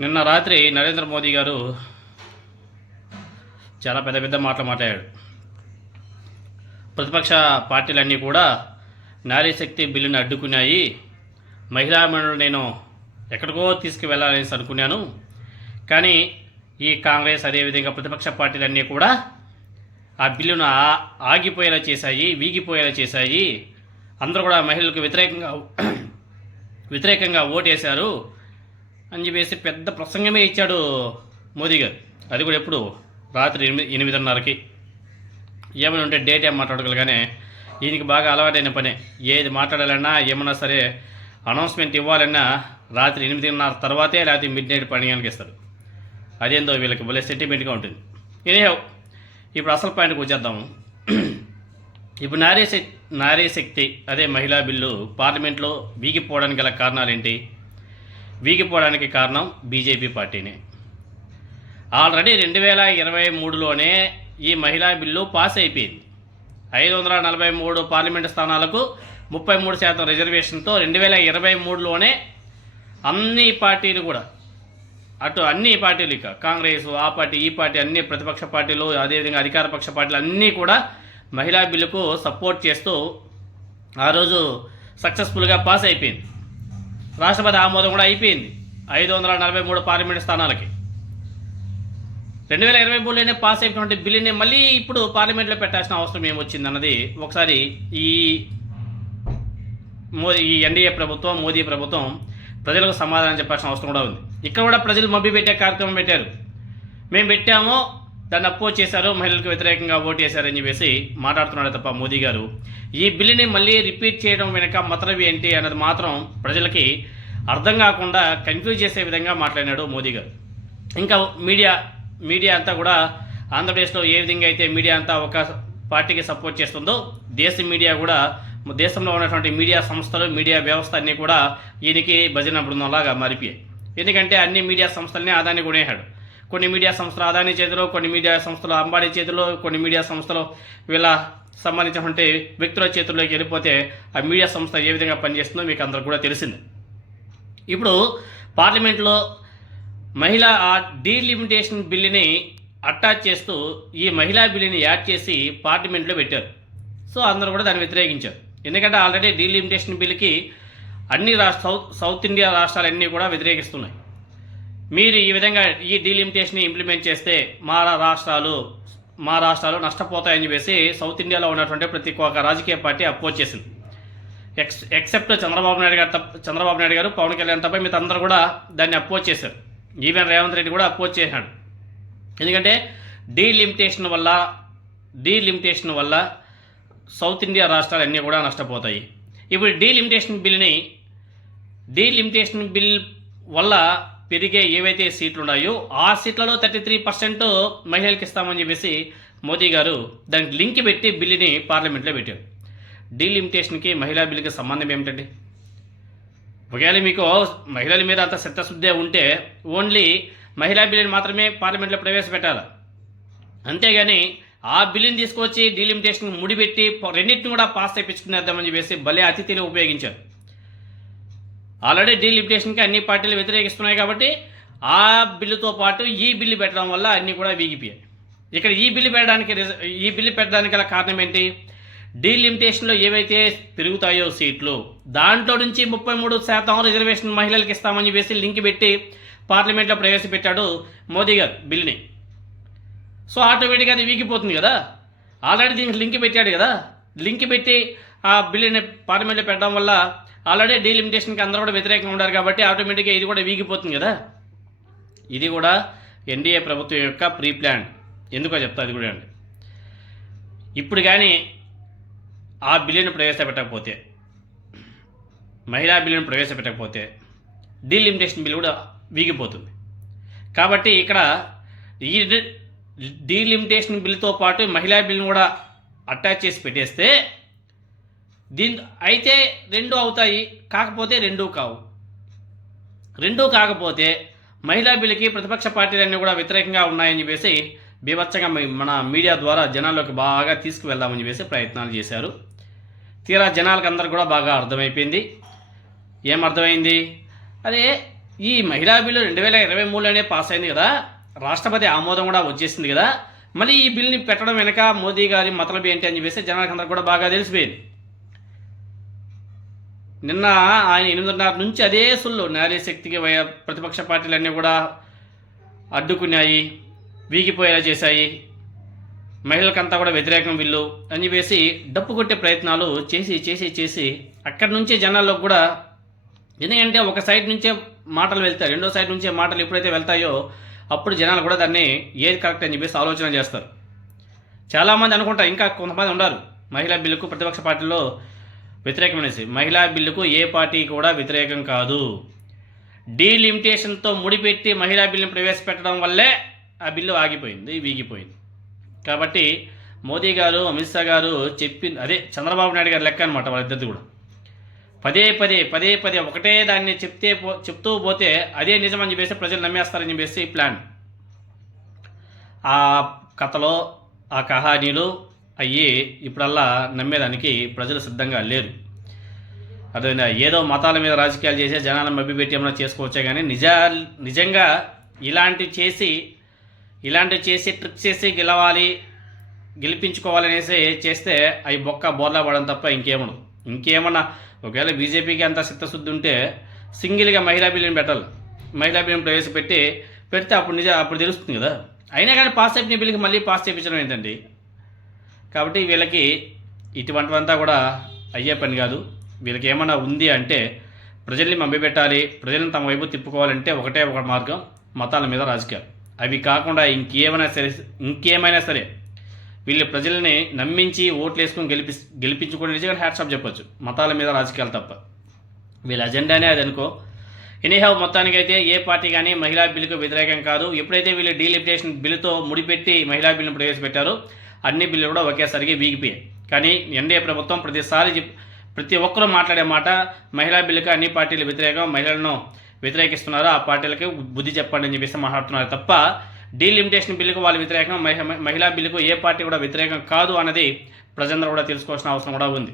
నిన్న రాత్రి నరేంద్ర మోదీ గారు చాలా పెద్ద పెద్ద మాటలు మాట్లాడాడు. ప్రతిపక్ష పార్టీలన్నీ కూడా నారీ శక్తి బిల్లుని అడ్డుకున్నాయి, మహిళా మండలి నేను ఎక్కడికో తీసుకువెళ్ళాలని అనుకున్నాను, కానీ ఈ కాంగ్రెస్ అదేవిధంగా ప్రతిపక్ష పార్టీలన్నీ కూడా ఆ బిల్లును ఆగిపోయేలా చేశాయి, వీగిపోయేలా చేశాయి. అందరూ కూడా మహిళలకు వ్యతిరేకంగా ఓటేశారు అని చెప్పేసి పెద్ద ప్రసంగమే ఇచ్చాడు మోదీ గారు. అది కూడా ఎప్పుడు రాత్రి 8:30కి. ఏమైనా ఉంటే డే టైం మాట్లాడగలగానే ఈయనకి బాగా అలవాటైన పనే. ఏది మాట్లాడాలన్నా ఏమన్నా సరే అనౌన్స్మెంట్ ఇవ్వాలన్నా రాత్రి 8:30 తర్వాతే లేకపోతే మిడ్-నైట్ 12 గంటలకి ఇస్తారు. అదేందో వీళ్ళకి భలే సెంటిమెంట్గా ఉంటుంది. ఎనీహౌ, ఇప్పుడు అసలు పాయింట్కి వచ్చేద్దాము. ఇప్పుడు నారీ శక్తి అదే మహిళా బిల్లు పార్లమెంట్లో వీగిపోవడానికి గల కారణాలేంటి? వీగిపోవడానికి కారణం బీజేపీ పార్టీనే. ఆల్రెడీ 2023లోనే ఈ మహిళా బిల్లు పాస్ అయిపోయింది. 543 పార్లమెంటు స్థానాలకు 33% రిజర్వేషన్తో 2023లోనే అన్ని పార్టీలు కూడా, అటు అన్ని పార్టీలు, ఇక కాంగ్రెస్, ఆ పార్టీ, ఈ పార్టీ, అన్ని ప్రతిపక్ష పార్టీలు, అదేవిధంగా అధికార పక్ష పార్టీలు అన్నీ కూడా మహిళా బిల్లుకు సపోర్ట్ చేస్తూ ఆ రోజు సక్సెస్ఫుల్గా పాస్ అయిపోయింది. రాష్ట్రపతి ఆమోదం కూడా అయిపోయింది 543 పార్లమెంటు స్థానాలకి. 2023లోనే పాస్ అయినటువంటి బిల్లుని మళ్ళీ ఇప్పుడు పార్లమెంట్లో పెట్టాల్సిన అవసరం ఏమొచ్చింది అన్నది ఒకసారి ఈ ఎన్డీఏ ప్రభుత్వం, మోదీ ప్రభుత్వం ప్రజలకు సమాధానం చెప్పాల్సిన అవసరం కూడా ఉంది. ఇక్కడ కూడా ప్రజలు మభ్య పెట్టే కార్యక్రమం పెట్టారు. మేము పెట్టామో దాన్ని అపోజ్ చేశారు, మహిళలకు వ్యతిరేకంగా ఓటు వేశారని చెప్పేసి మాట్లాడుతున్నాడు తప్ప మోదీ గారు ఈ బిల్లుని మళ్ళీ రిపీట్ చేయడం వెనక మతలబ్ ఏంటి అన్నది మాత్రం ప్రజలకి అర్థం కాకుండా కన్ఫ్యూజ్ చేసే విధంగా మాట్లాడినాడు మోదీ గారు. ఇంకా మీడియా అంతా కూడా ఆంధ్రప్రదేశ్లో ఏ విధంగా అయితే మీడియా అంతా ఒక పార్టీకి సపోర్ట్ చేస్తుందో, దేశ మీడియా కూడా, దేశంలో ఉన్నటువంటి మీడియా సంస్థలు, మీడియా వ్యవస్థ అన్నీ కూడా ఈయనకి భజన బృందంలాగా మారిపోయాయి. ఎందుకంటే అన్ని మీడియా సంస్థలనే అదాని కొనేశాడు. కొన్ని మీడియా సంస్థలు అదాని చేతిలో, కొన్ని మీడియా సంస్థలు అంబానీ చేతిలో, కొన్ని మీడియా సంస్థలు వీళ్ళ సంబంధించినటువంటి వ్యక్తుల చేతుల్లోకి వెళ్ళిపోతే ఆ మీడియా సంస్థ ఏ విధంగా పనిచేస్తుందో మీకు అందరికి కూడా తెలిసింది. ఇప్పుడు పార్లమెంట్లో మహిళా డీలిమిటేషన్ బిల్లుని అటాచ్ చేస్తూ ఈ మహిళా బిల్లుని యాడ్ చేసి పార్లమెంట్లో పెట్టారు. సో అందరూ కూడా దాన్ని వ్యతిరేకించారు. ఎందుకంటే ఆల్రెడీ డీలిమిటేషన్ బిల్లుకి అన్ని సౌత్ ఇండియా రాష్ట్రాలన్నీ కూడా వ్యతిరేకిస్తున్నాయి. మీరు ఈ విధంగా ఈ డీలిమిటేషన్ ఇంప్లిమెంట్ చేస్తే మా రాష్ట్రాలు నష్టపోతాయని చెప్పేసి సౌత్ ఇండియాలో ఉన్నటువంటి ప్రతి ఒక్క రాజకీయ పార్టీ అపోజ్ చేసింది. ఎక్సెప్ట్ చంద్రబాబు నాయుడు గారు, పవన్ కళ్యాణ్ తప్ప మిగతా అందరూ కూడా దాన్ని అపోజ్ చేశారు. ఈవెన్ రేవంత్ రెడ్డి కూడా అపోజ్ చేశాడు. ఎందుకంటే డీలిమిటేషన్ వల్ల సౌత్ ఇండియా రాష్ట్రాలు అన్నీ కూడా నష్టపోతాయి. ఇప్పుడు డీలిమిటేషన్ బిల్ వల్ల పెరిగే ఏవైతే సీట్లు ఉన్నాయో ఆ సీట్లలో 33% మహిళలకు ఇస్తామని చెప్పేసి మోదీ గారు దానికి లింక్ పెట్టి బిల్లుని పార్లమెంట్లో పెట్టారు. డీలిమిటేషన్కి మహిళా బిల్లుకి సంబంధం ఏమిటండి? ఒకవేళ మీకు మహిళల మీద అంత చిత్తశుద్ధి ఉంటే ఓన్లీ మహిళా బిల్లుని మాత్రమే పార్లమెంట్లో ప్రవేశపెట్టాలి. అంతేగాని ఆ బిల్లుని తీసుకొచ్చి డీలిమిటేషన్ ముడిపెట్టి రెండింటిని కూడా పాస్ తెప్పించుకునేద్దామని చెప్పేసి భలే అతిథిని ఉపయోగించారు. ఆల్రెడీ డీలిమిటేషన్కి అన్ని పార్టీలు వ్యతిరేకిస్తున్నాయి కాబట్టి ఆ బిల్లుతో పాటు ఈ బిల్లు పెట్టడం వల్ల అన్నీ కూడా వీగిపోయాయి. ఇక్కడ ఈ బిల్లు పెట్టడానికి గల కారణం ఏంటి? డీలిమిటేషన్లో ఏవైతే పెరుగుతాయో సీట్లు, దాంట్లో నుంచి 33% రిజర్వేషన్ మహిళలకు ఇస్తామని చెప్పేసి లింక్ పెట్టి పార్లమెంట్లో ప్రవేశపెట్టాడు మోదీ గారు బిల్లుని. సో ఆటోమేటిక్గా అది వీగిపోతుంది కదా. ఆల్రెడీ దీనికి లింక్ పెట్టాడు కదా. లింక్ పెట్టి ఆ బిల్లుని పార్లమెంట్లో పెట్టడం వల్ల ఆల్రెడీ డీలిమిటేషన్కి అందరూ కూడా వ్యతిరేకంగా ఉన్నారు కాబట్టి ఆటోమేటిక్గా ఇది కూడా వీగిపోతుంది కదా. ఇది కూడా ఎన్డీఏ ప్రభుత్వం యొక్క ప్రీ ప్లాన్. ఎందుకో చెప్తా అది కూడా అండి. ఇప్పుడు కానీ ఆ బిల్లును ప్రవేశపెట్టకపోతే, మహిళా బిల్లును ప్రవేశపెట్టకపోతే డీలిమిటేషన్ బిల్లు కూడా వీగిపోతుంది. కాబట్టి ఇక్కడ ఈ డీలిమిటేషన్ బిల్లుతో పాటు మహిళా బిల్లును కూడా అటాచ్ చేసి పెట్టేస్తే అయితే రెండు అవుతాయి. కాకపోతే రెండూ కాకపోతే మహిళా బిల్లుకి ప్రతిపక్ష పార్టీలన్నీ కూడా వ్యతిరేకంగా ఉన్నాయని చెప్పేసి బీభత్సంగా మన మీడియా ద్వారా జనాల్లోకి బాగా తీసుకువెళ్దామని చెప్పేసి ప్రయత్నాలు చేశారు. తీరా జనాలకు అందరికి కూడా బాగా అర్థమైపోయింది. ఏం అర్థమైంది? అదే ఈ మహిళా బిల్లు 2023లోనే పాస్ అయింది కదా, రాష్ట్రపతి ఆమోదం కూడా వచ్చేసింది కదా, మళ్ళీ ఈ బిల్ని పెట్టడం వెనక మోదీ గారి మతలబు ఏంటి అని చెప్పేసి జనాలకు అందరికి కూడా బాగా తెలిసిపోయింది. నిన్న ఆయన 8:30 నుంచి అదే సుళ్ళు నారీ శక్తికి ప్రతిపక్ష పార్టీలన్నీ కూడా అడ్డుకున్నాయి, వీగిపోయేలా చేశాయి, మహిళలకంతా కూడా వ్యతిరేకం బిల్లు అని చెప్పేసి డప్పు కొట్టే ప్రయత్నాలు చేసి చేసి చేసి అక్కడి నుంచే జనాల్లో కూడా, ఎందుకంటే ఒక సైడ్ నుంచే మాటలు వెళ్తాయి, రెండో సైడ్ నుంచే మాటలు ఎప్పుడైతే వెళ్తాయో అప్పుడు జనాలు కూడా దాన్ని ఏది కరెక్ట్ అని చెప్పేసి ఆలోచన చేస్తారు. చాలామంది అనుకుంటారు, ఇంకా కొంతమంది ఉన్నారు మహిళా బిల్లుకు ప్రతిపక్ష పార్టీలో వ్యతిరేకమనేసి. మహిళా బిల్లుకు ఏ పార్టీ కూడా వ్యతిరేకం కాదు. డీలిమిటేషన్తో ముడిపెట్టి మహిళా బిల్లును ప్రవేశపెట్టడం వల్లే ఆ బిల్లు ఆగిపోయింది, వీగిపోయింది. కాబట్టి మోదీ గారు, అమిత్ షా గారు అదే చంద్రబాబు నాయుడు గారు లెక్క అనమాట వాళ్ళిద్దరిది కూడా. పదే పదే ఒకటే దాన్ని చెప్తూ పోతే అదే నిజమని చెప్పేసి ప్రజలు నమ్మేస్తారని చెప్పేసి ప్లాన్. ఆ కథలో ఆ కహానీలు అయ్యి ఇప్పుడల్లా నమ్మేదానికి ప్రజలు సిద్ధంగా లేరు. అదేవిధంగా ఏదో మతాల మీద రాజకీయాలు చేసే జనాలను మభ్యపెట్టి ఏమైనా చేసుకోవచ్చే కానీ నిజంగా ఇలాంటివి చేసి ట్రిక్స్ చేసి గెలిపించుకోవాలనేసి చేస్తే అవి బోర్లా పడడం తప్ప ఇంకేమన్నా ఒకవేళ బీజేపీకి అంత చిత్తశుద్ధి ఉంటే సింగిల్గా మహిళా బిల్లుని పెట్టాలి. మహిళా బిల్లుని పెడితే అప్పుడు తెలుస్తుంది కదా. అయినా కానీ పాస్ అయిపోయిన బిల్లుకి మళ్ళీ పాస్ చేయించడం ఏంటండి? కాబట్టి వీళ్ళకి ఇటువంటివంతా కూడా అయ్యే పని కాదు. వీళ్ళకి ఏమైనా ఉంది అంటే ప్రజల్ని మభ్యపెట్టాలి, ప్రజలను తమ వైపు తిప్పుకోవాలంటే ఒకటే ఒక మార్గం, మతాల మీద రాజకీయాలు. అవి కాకుండా ఇంకేమైనా సరే వీళ్ళు ప్రజల్ని నమ్మించి ఓట్లు వేసుకొని గెలిపించుకొని నిజంగా హ్యాట్స్ ఆఫ్ చెప్పొచ్చు, మతాల మీద రాజకీయాలు తప్ప. వీళ్ళ అజెండానే అది అనుకో. ఎనీహౌ మొత్తానికైతే ఏ పార్టీ కానీ మహిళా బిల్లుకు వ్యతిరేకం కాదు. ఎప్పుడైతే వీళ్ళు డీలిమిటేషన్ బిల్లుతో ముడిపెట్టి మహిళా బిల్లును ప్రవేశపెట్టారో అన్ని బిల్లులు కూడా ఒకేసారికి వీగిపోయాయి. కానీ ఎన్డీఏ ప్రభుత్వం ప్రతి ఒక్కరూ మాట్లాడే మాట మహిళా బిల్లుకి అన్ని పార్టీలు వ్యతిరేకం, మహిళలను వ్యతిరేకిస్తున్నారు, ఆ పార్టీలకి బుద్ధి చెప్పండి అని చెప్పేసి మాట్లాడుతున్నారు తప్ప డీలిమిటేషన్ బిల్లుకు వాళ్ళు వ్యతిరేకం, మహిళా బిల్లుకు ఏ పార్టీ కూడా వ్యతిరేకం కాదు అన్నది ప్రజలందరూ కూడా తెలుసుకోవాల్సిన అవసరం కూడా ఉంది.